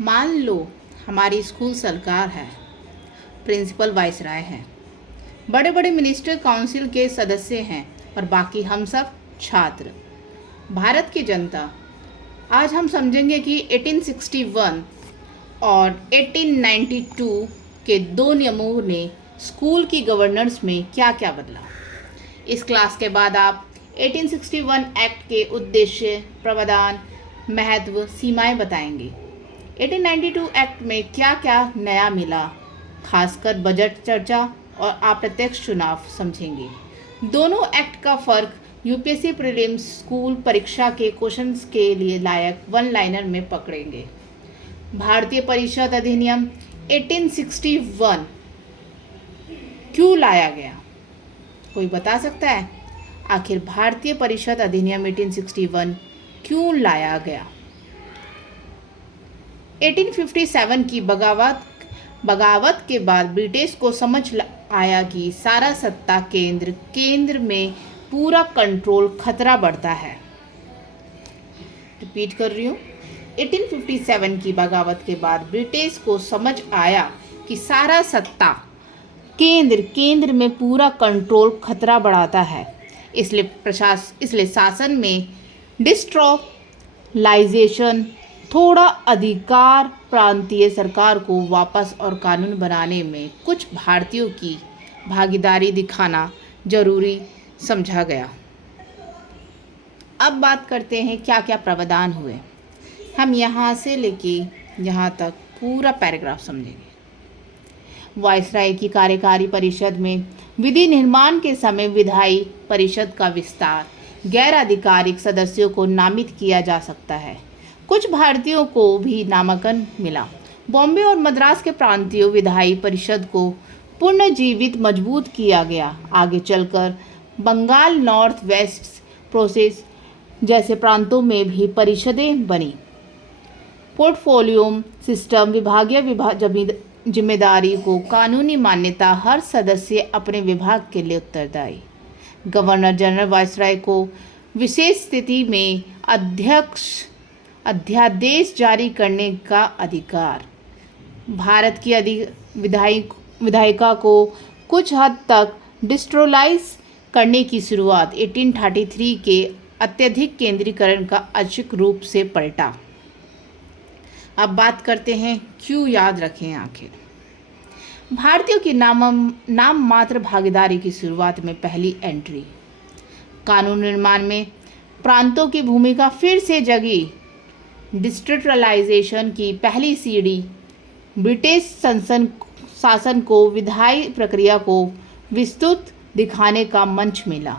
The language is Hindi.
मान लो हमारी स्कूल सरकार है, प्रिंसिपल वाइसराय है, बड़े बड़े मिनिस्टर काउंसिल के सदस्य हैं और बाकी हम सब छात्र। भारत की जनता, आज हम समझेंगे कि 1861 और 1892 के दो नियमों ने स्कूल की गवर्नेंस में क्या क्या बदला। इस क्लास के बाद आप 1861 एक्ट के उद्देश्य, प्रावधान, महत्व, सीमाएं बताएंगे। 1892 एक्ट में क्या क्या नया मिला, खासकर बजट चर्चा और अप्रत्यक्ष चुनाव समझेंगे। दोनों एक्ट का फर्क यूपीएससी प्रीलिम्स स्कूल परीक्षा के क्वेश्चंस के लिए लायक वन लाइनर में पकड़ेंगे। भारतीय परिषद अधिनियम 1861 क्यों लाया गया, कोई बता सकता है? आखिर भारतीय परिषद अधिनियम 1861 क्यों लाया गया? 1857 की बगावत के बाद ब्रिटिश को समझ आया कि सारा सत्ता केंद्र में पूरा कंट्रोल खतरा बढ़ता है। रिपीट कर रही हूँ, 1857 की बगावत के बाद ब्रिटिश को समझ आया कि सारा सत्ता केंद्र में पूरा कंट्रोल खतरा बढ़ाता है। इसलिए शासन में डिस्ट्रॉलाइजेशन, थोड़ा अधिकार प्रांतीय सरकार को वापस और कानून बनाने में कुछ भारतीयों की भागीदारी दिखाना जरूरी समझा गया। अब बात करते हैं क्या क्या प्रावधान हुए। हम यहाँ से लेके यहाँ तक पूरा पैराग्राफ समझेंगे। वायसराय की कार्यकारी परिषद में विधि निर्माण के समय विधायी परिषद का विस्तार, गैर आधिकारिक सदस्यों को नामित किया जा सकता है। कुछ भारतीयों को भी नामांकन मिला। बॉम्बे और मद्रास के प्रांतीय विधायी परिषद को पुनर्जीवित मजबूत किया गया। आगे चलकर बंगाल, नॉर्थ वेस्ट प्रोसेस जैसे प्रांतों में भी परिषदें बनी। पोर्टफोलियो सिस्टम, विभागीय जिम्मेदारी को कानूनी मान्यता, हर सदस्य अपने विभाग के लिए उत्तरदायी। गवर्नर जनरल वायसराय को विशेष स्थिति में अध्यादेश जारी करने का अधिकार। भारत की विधायिका को कुछ हद तक डिस्ट्रोलाइज करने की शुरुआत 1833 के अत्यधिक केंद्रीकरण का आंशिक रूप से पलटा। अब बात करते हैं क्यों याद रखें। आखिर भारतीयों की नाम मात्र भागीदारी की शुरुआत में पहली एंट्री। कानून निर्माण में प्रांतों की भूमिका फिर से जगी। डिस्ट्रिक्टलाइजेशन की पहली सीढ़ी ब्रिटिश शासन को विधायी प्रक्रिया को विस्तृत दिखाने का मंच मिला।